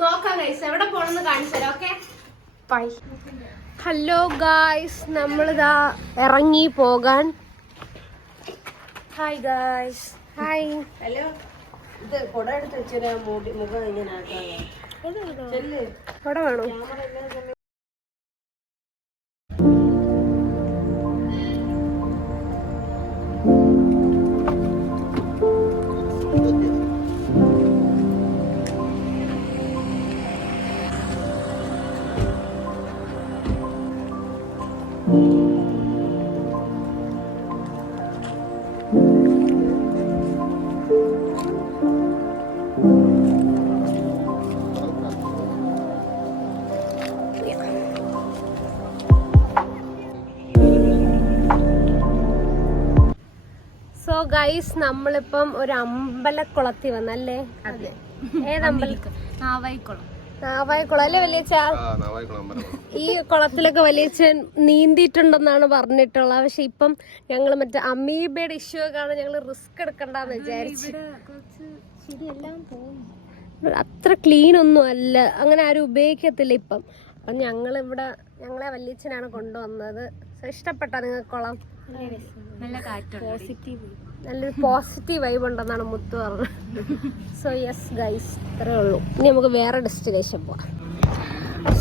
നോക്കാം ഗൈസ്, എവിടെ പോണെന്ന് കാണിച്ചു തരാം. Okay bye. ഹലോ ഗായ്സ്, നമ്മളിതാ ഇറങ്ങി പോകാൻ. Hi guys. ഹായ്. ഹലോ. ഇത് കൊട എടുത്ത് വെച്ചാൽ മുഖം ഇങ്ങനെ കൊട വേണോ? സോ ഗൈസ്, നമ്മളിപ്പം ഒരു അമ്പലക്കുളത്തിൽ വന്നല്ലേ? അതെ. ഏതമ്പലം? നാവായിക്കുളം. നാവായിക്കുളം അല്ലേ വലിയച്ഛ? ഈ കുളത്തിലൊക്കെ വലിയച്ഛൻ നീന്തിയിട്ടുണ്ടെന്നാണ് പറഞ്ഞിട്ടുള്ളത്. പക്ഷെ ഇപ്പം ഞങ്ങള് മറ്റേ അമീബയുടെ ഇഷ്യൂ കാരണം ഞങ്ങള് റിസ്ക് എടുക്കണ്ടെന്ന് വിചാരിച്ചു. അത്ര ക്ലീൻ ഒന്നും അല്ല, അങ്ങനെ ആരും ഉപയോഗിക്കത്തില്ല ഇപ്പം. അപ്പം ഞങ്ങളെ വല്യച്ഛനാണ് കൊണ്ടുവന്നത്. ഇഷ്ടപ്പെട്ട നിങ്ങൾക്ക് കുളം? നല്ലൊരു പോസിറ്റീവ് വൈബ് ഉണ്ടെന്നാണ് മുത്തു പറഞ്ഞത്. സോ യെസ് ഗൈസ്, ഇത്രേ ഉള്ളൂ. ഇനി നമുക്ക് വേറെ ഡെസ്റ്റിനേഷൻ പോവാം.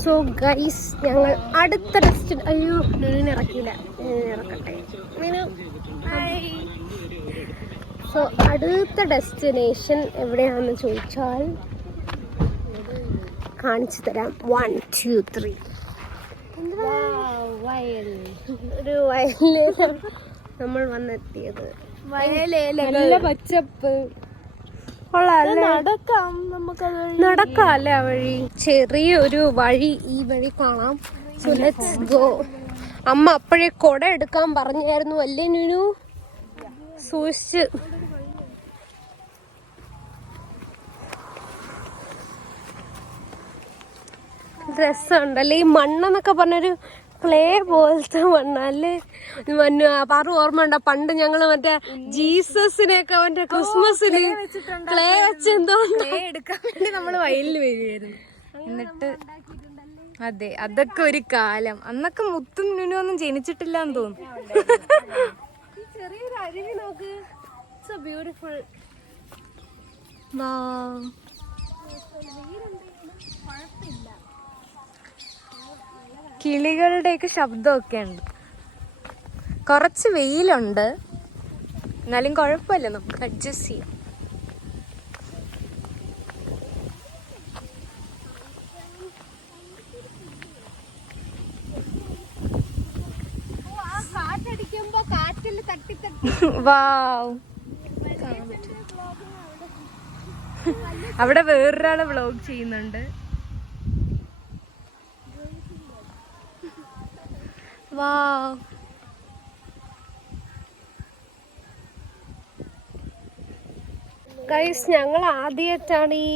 സോ ഗൈസ്, ഞങ്ങൾ അടുത്ത അയ്യോ നെല്ലിനെ ഇറക്കിയില്ല, ഇറക്കട്ടെ. സോ അടുത്ത ഡെസ്റ്റിനേഷൻ എവിടെയാണെന്ന് ചോദിച്ചാൽ കാണിച്ചു തരാം. 1 2 3 ഒരു വയലിലാണ് നമ്മൾ വന്നെത്തിയത്. നല്ല പച്ചപ്പ്. നടക്കാല്ലേ ആ വഴി? ചെറിയൊരു വഴി, ഈ വഴി കാണാം. So let's go. അമ്മ അപ്പോഴേ കൊട എടുക്കാൻ പറഞ്ഞായിരുന്നു അല്ലേ നുനു? സൂക്ഷിച്ച്. രസമുണ്ടല്ലേ ഈ മണ്ണെന്നൊക്കെ പറഞ്ഞൊരു ക്ലേ പോലത്തെ മണ്ണല്ലേ? പാറു ഓർമ്മ ഉണ്ടോ പണ്ട് ഞങ്ങള് മറ്റേ ജീസസിനെയൊക്കെ അവന്റെ ക്രിസ്മസിന് ക്ലേ വെച്ച് എന്തോ എടുക്കാൻ വേണ്ടി നമ്മള് വയലിൽ വരുമായിരുന്നു. എന്നിട്ട് അതെ, അതൊക്കെ ഒരു കാലം. അന്നൊക്കെ മുത്തും നുനൊന്നും ജനിച്ചിട്ടില്ല എന്ന് തോന്നുന്നു. ചെറിയൊരു അരുവി നോക്ക്, സോ ബ്യൂട്ടിഫുൾ. കിളികളുടെയൊക്കെ ശബ്ദമൊക്കെ ഉണ്ട്. കുറച്ച് വെയിലുണ്ട്, എന്നാലും കുഴപ്പമില്ല, നമുക്ക് അഡ്ജസ്റ്റ് ചെയ്യാം. വാവ്, അവിടെ വേറൊരാള് വ്ലോഗ് ചെയ്യുന്നുണ്ട്. വാവ്, ഗൈസ്, ഞങ്ങൾ ആദ്യമായിട്ടാണ് ഈ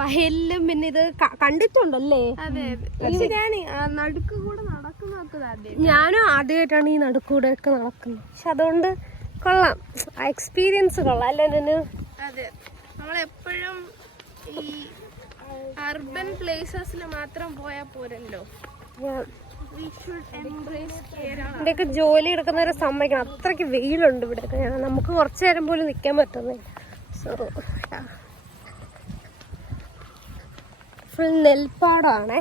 വയലിലും പിന്നെ ഇത് കണ്ടിട്ടുണ്ടല്ലേ? ഞാനും ആദ്യമായിട്ടാണ് ഈ നടുക്കൂടെ ഒക്കെ നടക്കുന്നത്. പക്ഷെ അതുകൊണ്ട് കൊള്ളാം, ആ എക്സ്പീരിയൻസ് കൊള്ളാം അല്ലേ നുനു? അതെ, നമ്മളെപ്പോഴും ഈ അർബൻ പ്ലേസസിൽ മാത്രം പോയാൽ പോരല്ലോ. ഇവിടെയൊക്കെ ജോലി എടുക്കുന്നവരെ സമ്മതിക്കണം, അത്രയ്ക്ക് വെയിലുണ്ട് ഇവിടെയൊക്കെ. നമുക്ക് കുറച്ചു നേരം പോലും നിൽക്കാൻ പറ്റുന്നില്ല. സോ ഫുൾ നെൽപ്പാടമാണേ.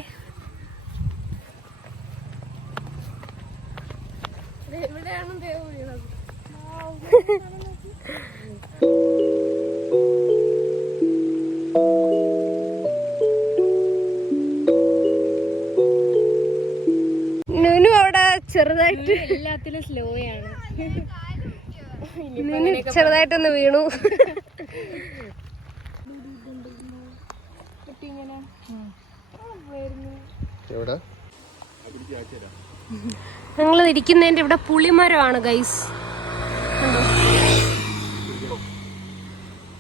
എവിടെയാണ് ദേവ് വീണത്? നുനു അവിടെ ചെറുതായിട്ട് എല്ലാത്തിലും സ്ലോയാണ്. ചെറുതായിട്ടൊന്ന് വീണു. ഞങ്ങൾ ഇരിക്കുന്നതിന്റെ ഇവിടെ പുളിമരമാണ് ഗൈസ്.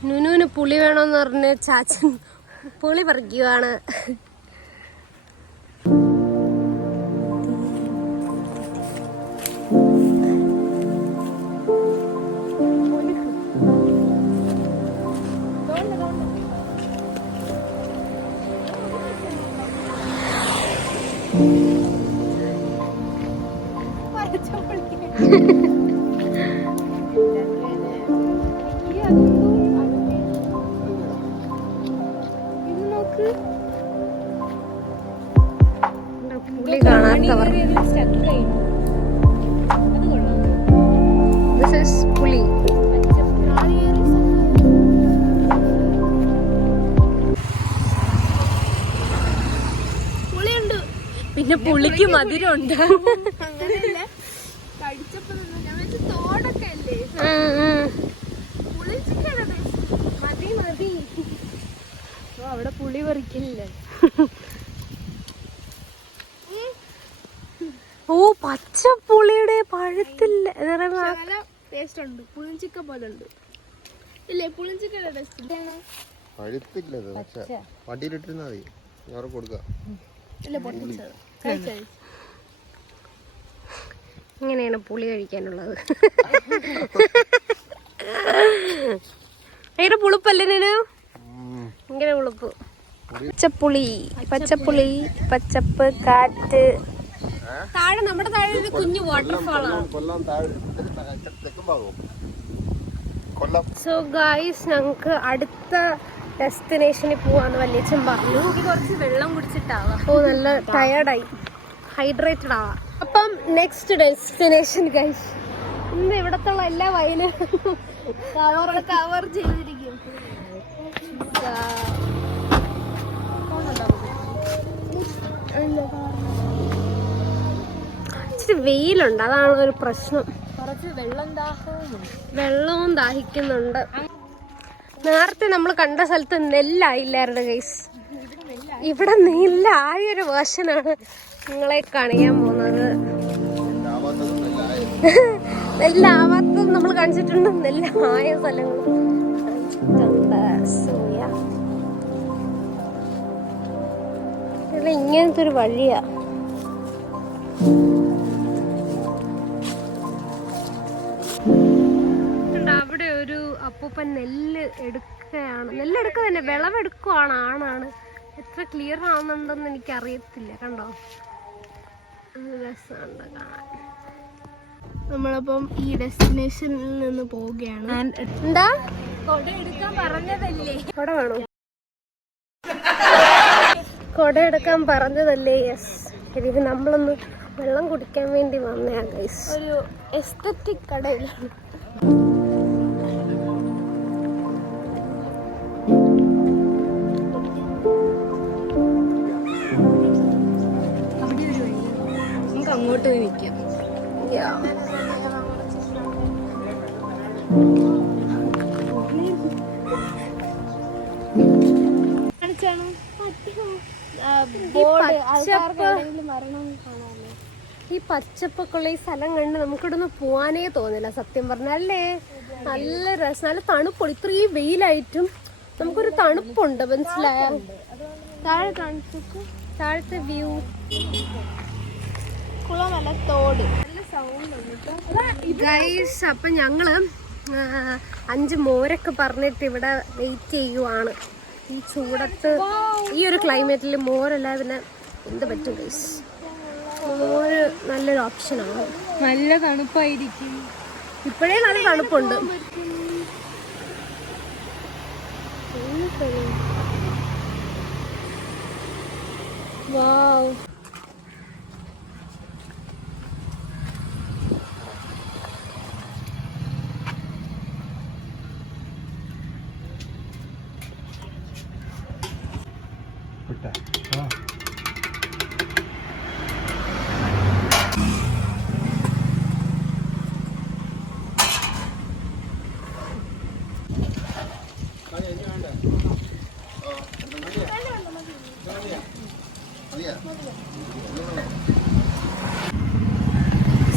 നുനുവിന് പുളി വേണോന്ന് പറഞ്ഞ് ചാച്ചൻ പുളി പറിക്കുവാണ്. പുളി കാണാത്തവർ പുളി പുളിയുണ്ട്, പിന്നെ പുളിക്ക് മധുരമുണ്ട്. തോടൊക്കെ അല്ലേ മതി മതി. അവിടെ പുളി പറിക്കില്ലേ? ഓ പച്ചപ്പുളിയുടെ പഴുത്തില്ല. ടേസ്റ്റ് ഉണ്ട്, പുളിഞ്ചിക്ക പോലെ ഉണ്ട് ഇല്ലേ? പുളിഞ്ചിക്കയുടെ ടേസ്റ്റ് പഴുത്തില്ലത്, പക്ഷെ വണ്ടിയിലിട്ടിരുന്നാ മതി, ഞാൻ കൊടുക്കാം. ഇല്ല പൊട്ടിച്ചത്. ഇങ്ങനെയാണ് പുളി കഴിക്കാനുള്ളത്. ഭയങ്കര പുളിപ്പല്ലേ നീന്? ഭയങ്കര പുളിപ്പ്. പച്ചപ്പുളി, പച്ചപ്പുളി, പച്ചപ്പ്, കാറ്റ്. താഴെ നമ്മുടെ താഴെ ഒരു കുഞ്ഞു വാട്ടർഫാളാണ്. സോ ഗായ്സ്, ഞങ്ങക്ക് അടുത്ത ഡെസ്റ്റിനേഷനിൽ പോവാന്ന് വല്യച്ഛൻ പറഞ്ഞു. കുറച്ച് വെള്ളം കുടിച്ചിട്ടാവാം. ഓ നല്ല ടയർഡായി, ഹൈഡ്രേറ്റഡ് ആവാം. അപ്പം നെക്സ്റ്റ് ഡെസ്റ്റിനേഷൻ ഗൈസ്. ഇന്ന് ഇവിടത്തുള്ള എല്ലാ വയലും കവർ ചെയ്തിരിക്കും. ഇച്ചിരി വെയിലുണ്ട്, അതാണ് ഒരു പ്രശ്നം. കുറച്ച് വെള്ളവും ദാഹിക്കുന്നുണ്ട്. നേരത്തെ നമ്മൾ കണ്ട സ്ഥലത്ത് നെല്ലായില്ലായിരുന്നു ഗൈസ്. ഇവിടെ നെല്ലായൊരു വേർഷനാണ് നിങ്ങളെ കാണിക്കാൻ പോകുന്നത്. നെല്ലാവാത്തത് നമ്മൾ കാണിച്ചിട്ടുണ്ട്, നെല്ലായ സ്ഥലങ്ങളും കാണിച്ചിട്ടുണ്ട്. ഇങ്ങനത്തെ ഒരു വഴിയാ. അവിടെ ഒരു അപ്പൂപ്പൻ നെല്ല് എടുക്കുകയാണ്. നെല്ലെടുക്കുക തന്നെ, വിളവെടുക്കുവാണ്. ആണാണ്. എത്ര ക്ലിയർ ആവുന്നുണ്ടെന്ന് എനിക്ക് അറിയത്തില്ല. കണ്ടോ, രസമുണ്ട് കാണാൻ. നമ്മളപ്പം ഈ ഡെസ്റ്റിനേഷനിൽ നിന്ന് പോവുകയാണ്. എന്താ കൊട എടുക്കാൻ പറഞ്ഞതല്ലേ? കൊട വേണോ? കൊട എടുക്കാൻ പറഞ്ഞതല്ലേ? യെസ്. ഇത് നമ്മളൊന്ന് വെള്ളം കുടിക്കാൻ വേണ്ടി വന്നയാ ഗൈസ്. ഒരു എസ്തറ്റിക് കടയിലാണ്. നമുക്ക് അങ്ങോട്ട് പോയി നിൽക്കാം. ഈ പച്ചപ്പൊക്കെയുള്ള ഈ സ്ഥലം കണ്ട് നമുക്കിവിടുന്ന് പോവാനേ തോന്നില്ല സത്യം പറഞ്ഞല്ലേ. നല്ല രസം, നല്ല തണുപ്പുണ്ട്. ഇത്രയും വെയിലായിട്ടും നമുക്കൊരു തണുപ്പുണ്ട്, മനസ്സിലായ? താഴത്തെ വ്യൂ, കുളമല്ല തോട്, നല്ല സൗണ്ട് ഉണ്ട് ഗൈസ്. അപ്പൊ ഞങ്ങള് 5 മോരൊക്കെ പറഞ്ഞിട്ട് ഇവിടെ വെയിറ്റ് ചെയ്യുവാണ്. ഈ ചൂടത്ത് ഈ ഒരു ക്ലൈമറ്റിൽ മോരല്ല പിന്നെ എന്ത് പറ്റും ഗൈസ്. മോര് നല്ലൊരു ഓപ്ഷനാണ്. നല്ല തണുപ്പായിരിക്കും. ഇപ്പോഴേ നല്ല തണുപ്പുണ്ട്. വാവ്.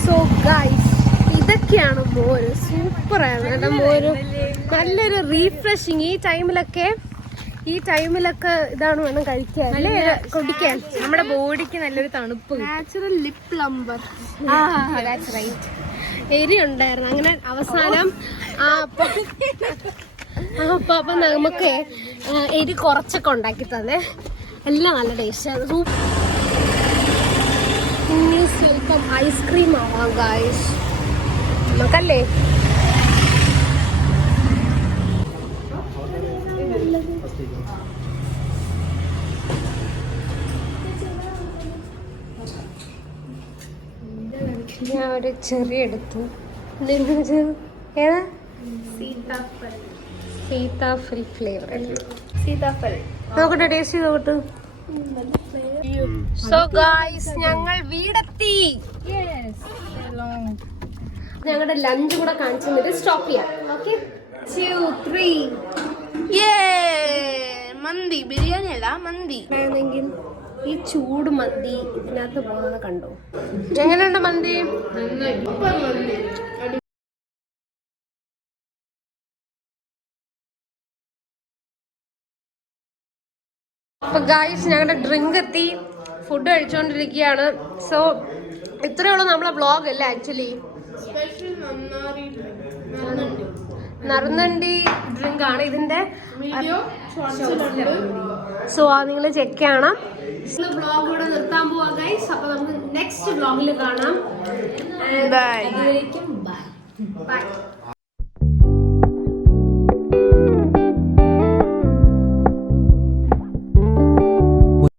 സോ ഗൈസ്, ഇതൊക്കെയാണ് മോര്. സൂപ്പറാണ് കേട്ടോ മോര്. നല്ലൊരു റീഫ്രഷിങ്. ഈ ടൈമിലൊക്കെ ഇതാണ് വേണം കഴിക്കാൻ, അല്ലേ? കുടിക്കാൻ നമ്മുടെ ബോഡിക്ക് നല്ലൊരു തണുപ്പ്. Natural lip plumber. എരി ഉണ്ടായിരുന്നു. അങ്ങനെ അവസാനം അപ്പൊ നമുക്ക് എരി കുറച്ചൊക്കെ ഉണ്ടാക്കി തന്നെ. എല്ലാം നല്ല ടേസ്റ്റാണ്. സ്വല്പം ഐസ്ക്രീം ആവാം ഗായ്സ്. നമുക്കല്ലേ ഞാൻ ഒരു ചെറിയ എടുത്തു. ഏതാ? സീതാഫൽ ഫ്ലേവർ. സീതാഫൽ. നോക്കട്ടെ, ടേസ്റ്റ് ചെയ്ത് നോക്കട്ടെ. സോ ഗായ്സ്, ഞങ്ങൾ വീടെത്തി. ഞങ്ങളുടെ ലഞ്ച് കൂടെ കാണിച്ചു തന്നിട്ട് സ്റ്റോപ്പ് ചെയ്യാം. ഓക്കെ, 2, 3. മന്തി, ബിരിയാണി അല്ല മന്തി. ആണെങ്കിൽ ഈ ചൂട് മന്തി ഇതിനകത്ത് പോകുന്നത് കണ്ടോ? എങ്ങനെയുണ്ട് മന്തി? അപ്പൊ ഗായ്സ്, ഞങ്ങളുടെ ഡ്രിങ്ക് എത്തി. ഫുഡ് കഴിച്ചുകൊണ്ടിരിക്കുകയാണ്. സോ ഇത്രയുള്ളൂ നമ്മളെ വ്ളോഗ് അല്ലേ ആക്ച്വലി. നറുന്നണ്ടി ഡ്രിങ്ക് ആണ് ഇതിന്റെ. സോ അത് നിങ്ങൾ ചെക്ക് ചെയ്യണം. വ്ളോഗ് ഇവിടെ നിർത്താൻ പോവാ ഗൈസ്. അപ്പൊ നമുക്ക് നെക്സ്റ്റ് വ്ളോഗിൽ കാണാം. ബൈ. ബൈ.